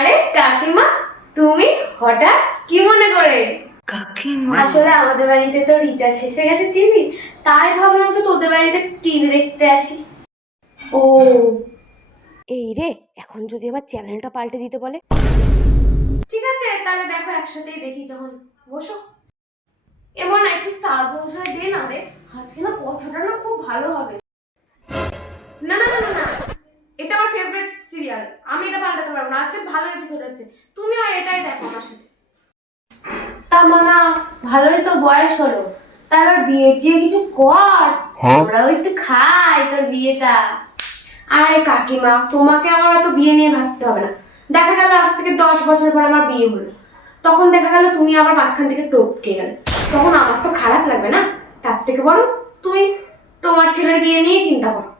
আরে কাকিমা, তুমি হঠাৎ কি মনে করে? কাকিমা আসলে আমাদের বাড়িতে তো রিচার্জ শেষ হয়ে গেছে টিভি, তাই ভাবলাম একটু তোদের বাড়িতে টিভি দেখতে আসি। ও এই রে, এখন যদি আবার চ্যানেলটা পাল্টে দিতে বলে? ঠিক আছে, তাহলে দেখো একসাথেই দেখি যখন। বসো। এবার না একটু সাজগোজ হয়ে দে না রে, আজকে না কথাটা না খুব ভালো হবে। না না না না না, এটা আমার ফেভারিট সিরিয়াল, আমি এটা পাল্টাতে পারবো না। আজকে ভালো এপিসোড হচ্ছে, তুমিও এটাই দেখো আমার সাথে। তা মানা, ভালোই তো বয়স হলো, তার বিয়ে টিয়ে কিছু কর, আমরাও একটু খাই তোর বিয়েটা। আরে কাকিমা, তোমাকে আমার অত বিয়ে নিয়ে ভাবতে হবে না। দেখা গেল আজ থেকে 10 বছর পর আমার বিয়ে হলো, তখন দেখা গেল তুমি আবার মাঝখান থেকে টপকে গেলে, তখন আমার তো খারাপ লাগবে না? তার থেকে বরং তুমি তোমার ছেলের বিয়ে নিয়ে চিন্তা করো।